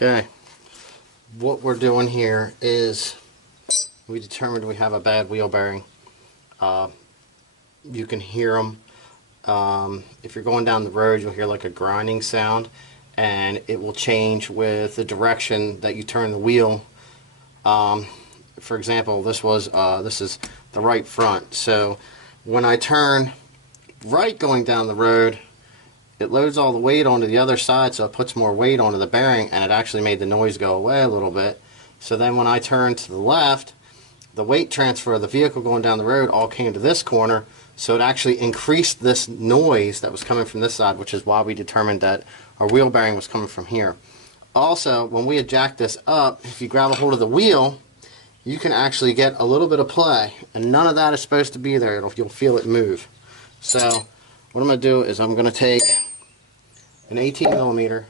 Okay, what we're doing here is we determined we have a bad wheel bearing. You can hear them. If you're going down the road, you'll hear like a grinding sound, and it will change with the direction that you turn the wheel. For example, this is the right front. So when I turn right going down the road, it loads all the weight onto the other side, so it puts more weight onto the bearing, and it actually made the noise go away a little bit. So then when I turn to the left, the weight transfer of the vehicle going down the road all came to this corner, so it actually increased this noise that was coming from this side, which is why we determined that our wheel bearing was coming from here. Also, when we had jacked this up, if you grab a hold of the wheel, you can actually get a little bit of play, and none of that is supposed to be there. You'll feel it move. So what I'm going to do is I'm going to take an 18mm,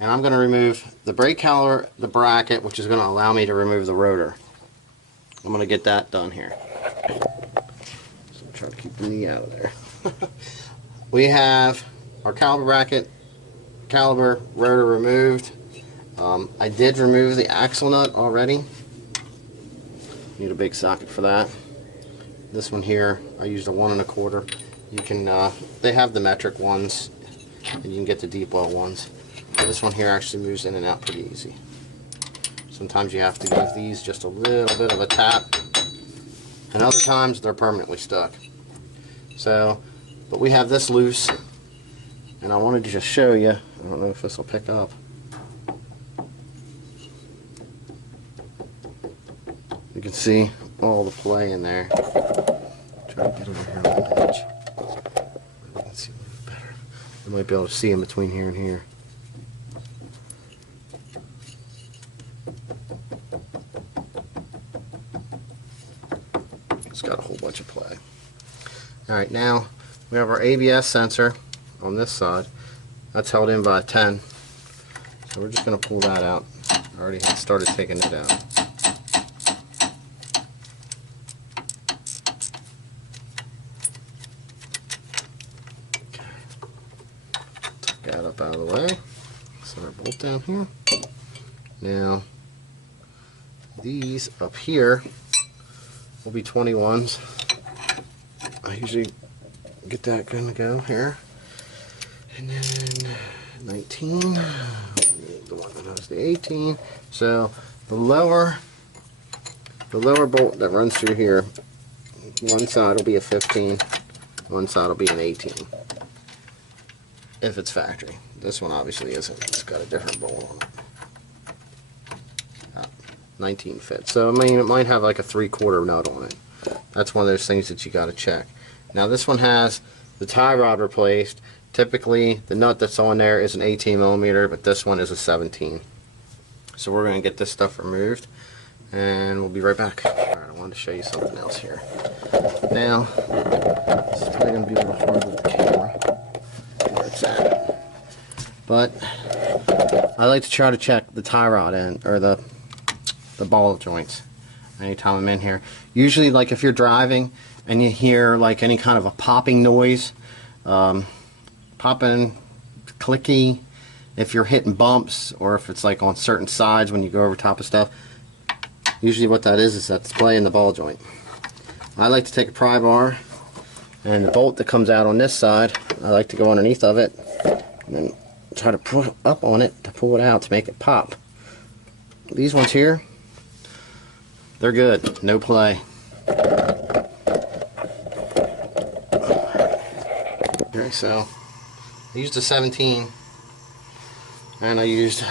and I'm going to remove the brake caliper, the bracket, which is going to allow me to remove the rotor. I'm going to get that done here. So I'm trying to keep the knee out of there. We have our caliper bracket, caliper, rotor removed. I did remove the axle nut already. Need a big socket for that. This one here, I used a 1 1/4. You can, they have the metric ones, and you can get the deep well ones. This one here actually moves in and out pretty easy. Sometimes you have to give these just a little bit of a tap, and other times they're permanently stuck. So, but we have this loose, and I wanted to just show you. I don't know if this will pick up. You can see all the play in there. Try to get over here on the edge. You can see a little better. You might be able to see in between here and here. It's got a whole bunch of play. Alright, now we have our ABS sensor on this side. That's held in by a 10. So we're just going to pull that out. I already had started taking it out. That up out of the way. Set our bolt down here. Now, these up here will be 21s. I usually get that going to go here. And then 19. The one that has the 18. So the lower bolt that runs through here, one side will be a 15, one side will be an 18. If it's factory. This one obviously isn't. It's got a different bolt on it. 19 fits. So I mean, it might have like a 3/4 nut on it. That's one of those things that you got to check. Now this one has the tie rod replaced. Typically the nut that's on there is an 18mm, but this one is a 17. So we're going to get this stuff removed, and we'll be right back. Alright, I wanted to show you something else here. Now, this is probably going to be a little hard with the camera. At. But I like to try to check the tie rod end, or the ball joints anytime I'm in here. Usually, like if you're driving and you hear like any kind of a popping noise, popping, clicky, if you're hitting bumps, or if it's like on certain sides when you go over top of stuff, usually what that is that's playing the ball joint. I like to take a pry bar, and the bolt that comes out on this side, I like to go underneath of it and then try to pull up on it to pull it out to make it pop. These ones here, they're good. No play. Okay, so I used a 17, and I used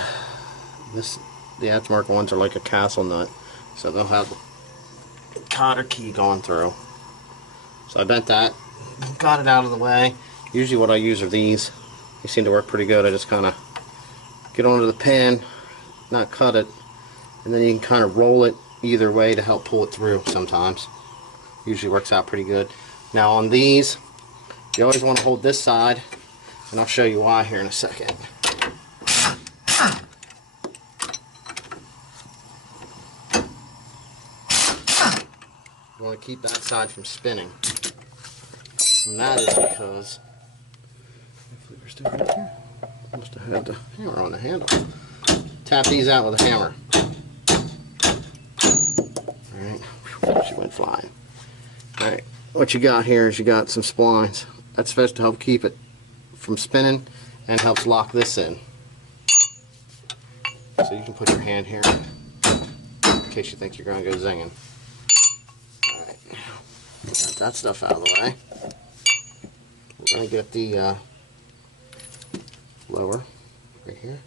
this. The aftermarket ones are like a castle nut, so they'll have the cotter key going through. So I bent that, got it out of the way. Usually what I use are these. They seem to work pretty good. I just kind of get onto the pin, not cut it, and then you can kind of roll it either way to help pull it through sometimes. Usually works out pretty good. Now on these, you always want to hold this side, and I'll show you why here in a second. You want to keep that side from spinning. And that is because, hopefully we're still right here. I must have had the hammer on the handle. tap these out with a hammer. Alright, she went flying. Alright, what you got here is you got some splines. That's supposed to help keep it from spinning and helps lock this in. So you can put your hand here in case you think you're going to go zinging. Alright, got that stuff out of the way. We're going to get the lower right here,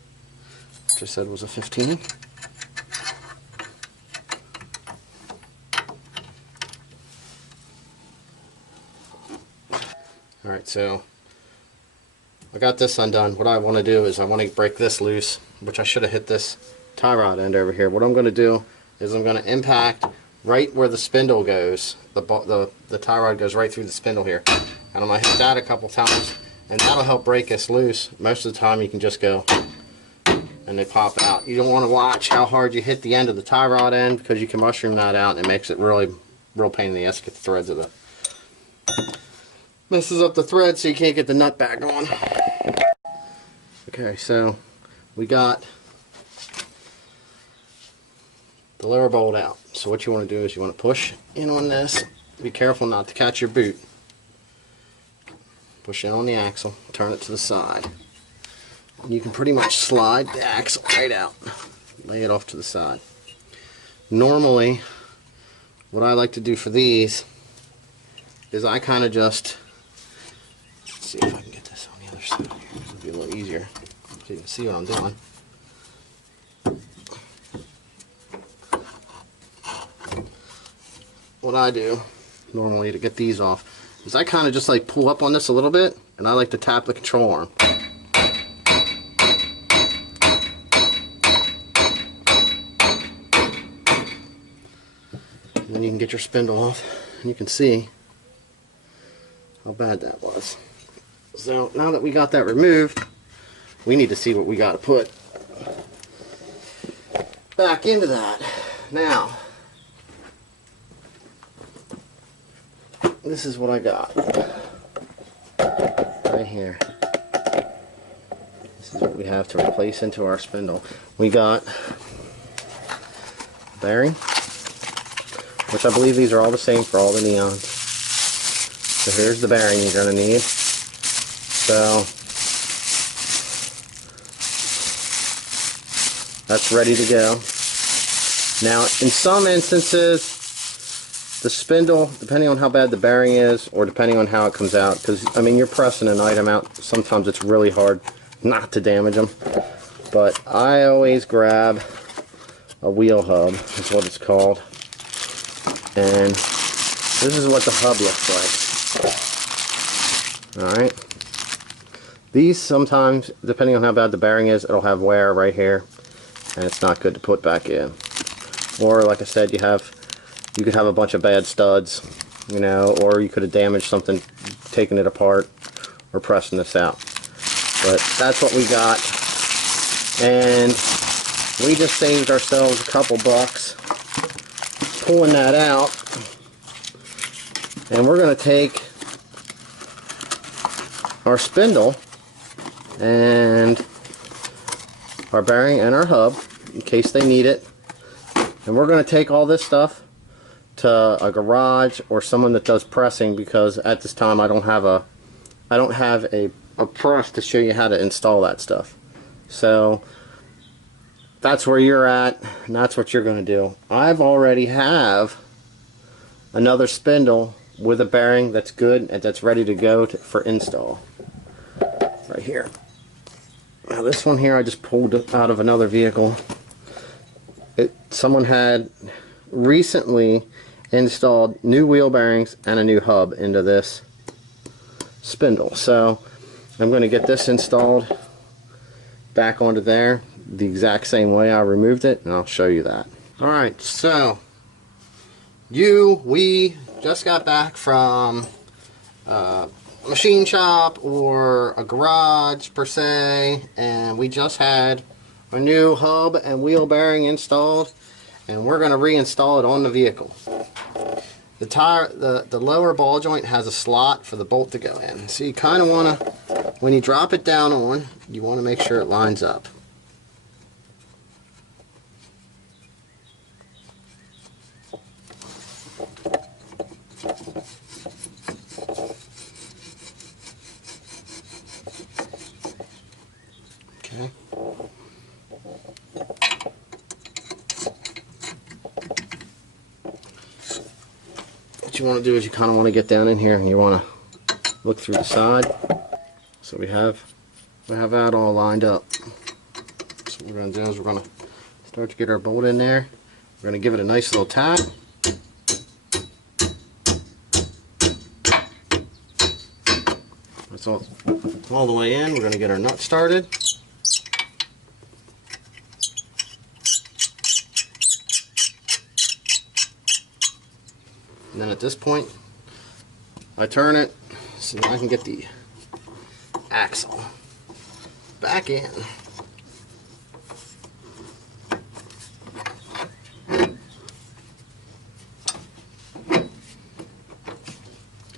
which I said was a 15. Alright, so I got this undone. What I want to do is I want to break this loose, which I should have hit this tie rod end over here. What I'm going to do is I'm going to impact right where the spindle goes. The tie rod goes right through the spindle here. And I'm going to hit that a couple times, and that'll help break this loose. Most of the time you can just go and they pop out. You don't want to watch how hard you hit the end of the tie rod end, because you can mushroom that out and it makes it real pain in the ass to get the threads of it. Messes up the thread so you can't get the nut back on. Okay, so we got the lower bolt out. So what you want to do is you want to push in on this. Be careful not to catch your boot. Push in on the axle, turn it to the side. And you can pretty much slide the axle right out. Lay it off to the side. Normally, what I like to do for these is I kind of just, let's see if I can get this on the other side here. This will be a little easier so you can see what I'm doing. What I do normally to get these off is I kind of just like pull up on this a little bit, and I like to tap the control arm. And then you can get your spindle off, and you can see how bad that was. So now that we got that removed, we need to see what we got to put back into that. Now, this is what I got right here. This is what we have to replace into our spindle. We got bearing, which I believe these are all the same for all the neons. So here's the bearing you're going to need. So that's ready to go. Now, in some instances, the spindle, depending on how bad the bearing is, or depending on how it comes out, because, I mean, you're pressing an item out, sometimes it's really hard not to damage them. But I always grab a wheel hub, is what it's called. And this is what the hub looks like. Alright. These sometimes, depending on how bad the bearing is, it'll have wear right here, and it's not good to put back in. Or, like I said, you could have a bunch of bad studs, you know, or you could have damaged something taking it apart or pressing this out. But that's what we got, and we just saved ourselves a couple bucks pulling that out. And we're going to take our spindle and our bearing and our hub in case they need it, and we're going to take all this stuff to a garage or someone that does pressing, because at this time I don't have a press to show you how to install that stuff. So that's where you're at, and that's what you're going to do. I've already have another spindle with a bearing that's good and that's ready to go for install right here. Now this one here I just pulled out of another vehicle. Someone had recently installed new wheel bearings and a new hub into this spindle. So I'm going to get this installed back onto there the exact same way I removed it, and I'll show you that. Alright, so we just got back from a machine shop or a garage per se, and we just had a new hub and wheel bearing installed, and we're going to reinstall it on the vehicle. The lower ball joint has a slot for the bolt to go in, so you kind of want to, when you drop it down on, you want to make sure it lines up. What you want to do is you kind of want to get down in here and you want to look through the side. So we have that all lined up. So what we're going to do is we're going to start to get our bolt in there. We're going to give it a nice little tap. That's all the way in. We're going to get our nut started. And then at this point, I turn it so I can get the axle back in. Get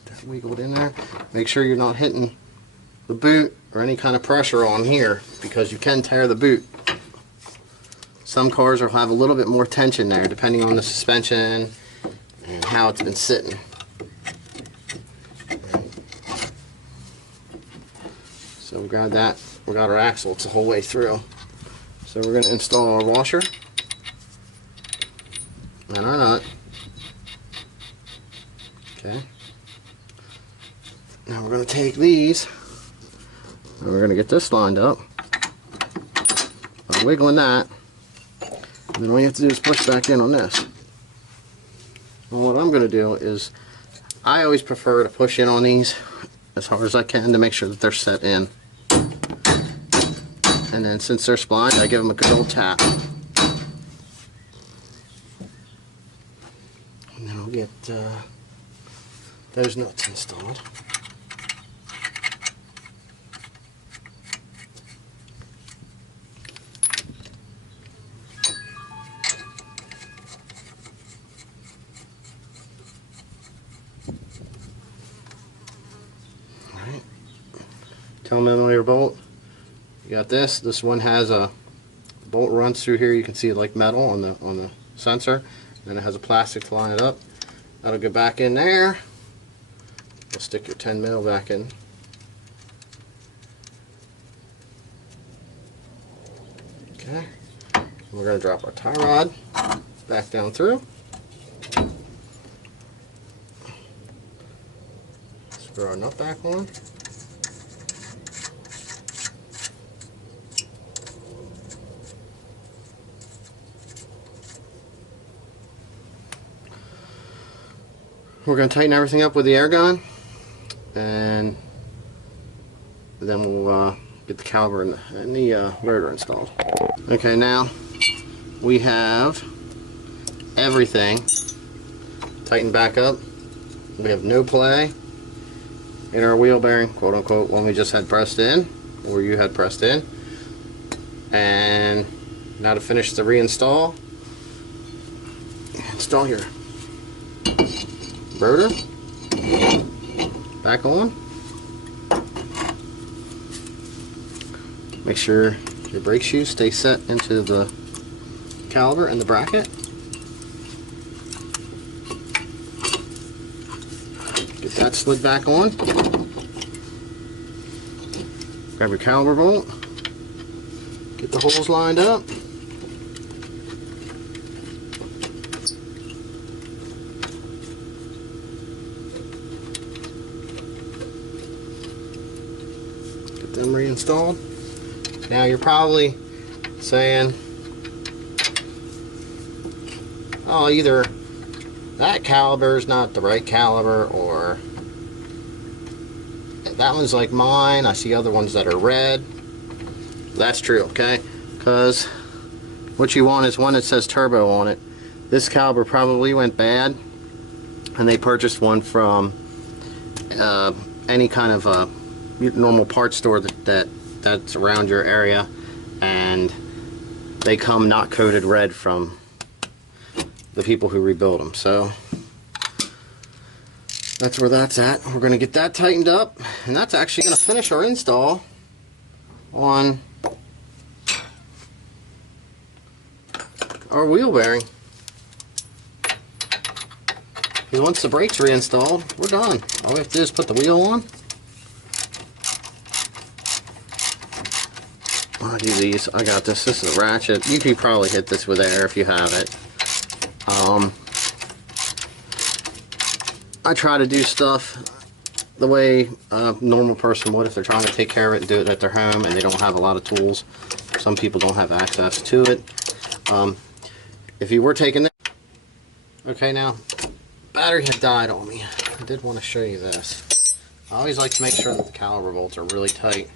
that wiggled in there. Make sure you're not hitting the boot or any kind of pressure on here, because you can tear the boot. Some cars will have a little bit more tension there depending on the suspension and how it's been sitting. So we got that. We got our axle. It's the whole way through. So we're going to install our washer and our nut. Okay. Now we're going to take these and we're going to get this lined up by wiggling that. And then all you have to do is push back in on this. And what I'm going to do is, I always prefer to push in on these as hard as I can to make sure that they're set in. And then since they're splined, I give them a good old tap. And then I'll get those nuts installed. Alright. 10mm bolt. You got this. This one has a bolt runs through here. You can see it like metal on the sensor. And then it has a plastic to line it up. That'll go back in there. You'll stick your 10mm back in. Okay. We're going to drop our tie rod back down through. Screw our nut back on. We're going to tighten everything up with the air gun, and then we'll get the caliper and the rotor installed. Okay, now we have everything tightened back up. We have no play in our wheel bearing, quote unquote, one we just had pressed in, or you had pressed in. And now to finish the reinstall, install your rotor back on. Make sure your brake shoes stay set into the caliper and the bracket. Get that slid back on. Grab your caliper bolt. Get the holes lined up. Them reinstalled. Now you're probably saying, oh, either that caliber is not the right caliber, or that one's like mine. I see other ones that are red. That's true, okay? Because what you want is one that says turbo on it. This caliber probably went bad, and they purchased one from any kind of normal parts store that's around your area, and they come not coated red from the people who rebuild them. So that's where that's at. We're going to get that tightened up, and that's actually going to finish our install on our wheel bearing. Because once the brake's reinstalled, we're done. All we have to do is put the wheel on. I do these. I got this. This is a ratchet. You could probably hit this with air if you have it. I try to do stuff the way a normal person would if they're trying to take care of it and do it at their home and they don't have a lot of tools. Some people don't have access to it. If you were taking that, okay, now battery had died on me. I did want to show you this. I always like to make sure that the caliper bolts are really tight.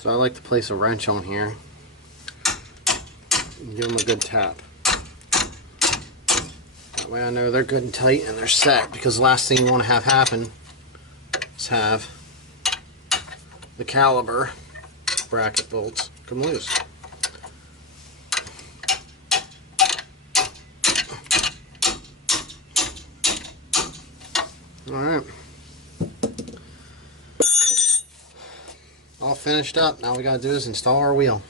So I like to place a wrench on here and give them a good tap. That way I know they're good and tight and they're set, because the last thing you want to have happen is have the caliper bracket bolts come loose. Alright. All finished up. Now we gotta do is install our wheel.